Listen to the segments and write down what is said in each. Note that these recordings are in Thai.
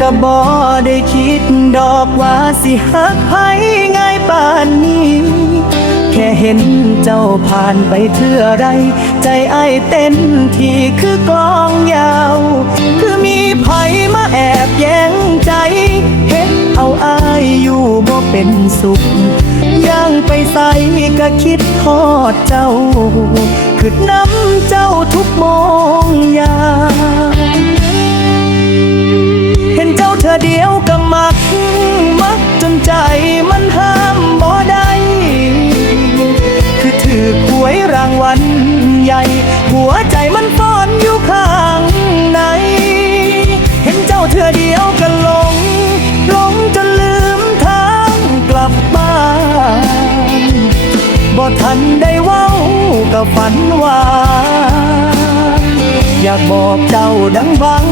ก็บ่ได้คิดดอกว่าสิหักไผง่ายป่านนี้ แค่เห็นเจ้าผ่านไปเทื่อไร ใจไอ้เต้นที่คือกลองยาว คือมีไผมาแอบแย้งใจ เห็นเอาอายอยู่บ่เป็นสุขย่างไปใส่ก็คิดทอดเจ้า คือน้ำเจ้าทุกโมงยาม นเจ้าเธอเดียวก็มัก มักจนใจมันห้ามบ่ได้คือถือหวยรางวัลใหญ่ หัวใจมันฟ้อนอยู่ข้างใน เห็นเจ้าเธอเดียวก็หลงหลงจนลืมทางกลับบ้านบ่ทันได้เว้าก็ฝันหวาอยากบอกเจ้าดังบัง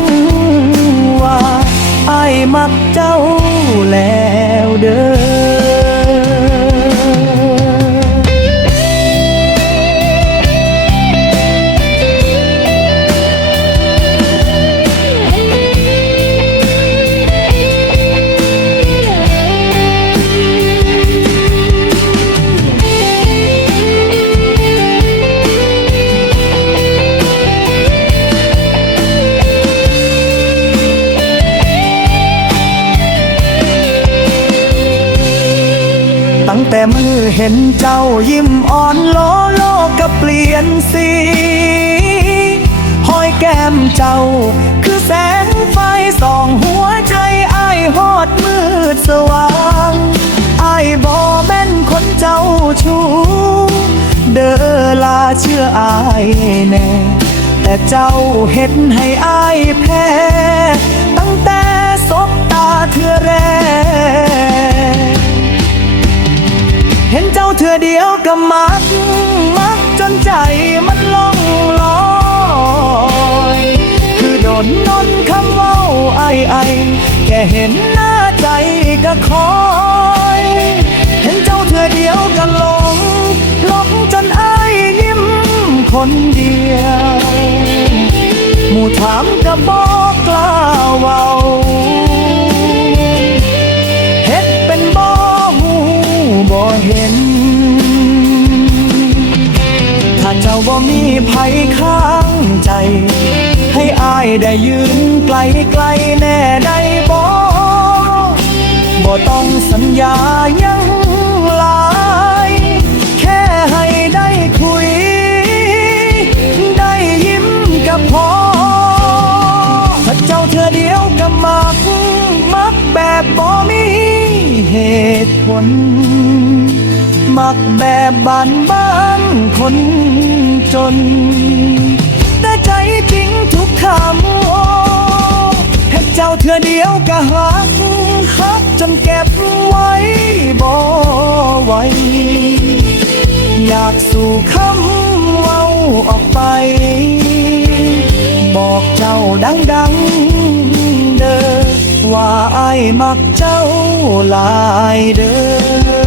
มักเจ้าแล้วเด้อ ตั้งแต่มือเห็นเจ้ายิ้มอ่อนโลโลกก็เปลี่ยนสีห้อยแก้มเจ้า คือแสงไฟส่องหัวใจไอ้ายฮอดมืดสว่างไอ้บอแม่นคนเจ้าชู้เด้อลาเชื่ออายแน่ แต่เจ้าเห็นให้อายแพ้ ตั้งแต่สบตาเธอแรก เห็นเจ้าเธอเดียวก็มัก มักจนใจมันล่องลอยคือโดนนนคำว่าไอไอ แค่เห็นหน้าใจก็คอย เห็นเจ้าเธอเดียวก็หลงหลงจนไอายยิ้มคนเดียว หมู่ถามก็บอ ถ้าเจ้าบ่มีภัยข้างใจ ให้อายได้ยืนไกลไกลแน่ได้บ่บ่ต้องสัญญายังหลาย แค่ให้ได้คุย ได้ยิ้มก็พอถ้าเจ้าเธอเดียวก็มัก มักแบบบ่มีเหตุผลมักแบบบานบ้านคน จน แต่ใจจริงทุกคำให้เจ้าเธอเดียวก็หักหักจนเก็บไว้บ่ไหวอยากสู่คำเว้าออกไป บอกเจ้าดังๆเด้อว่าไอ้มักเจ้าหลายเด้อ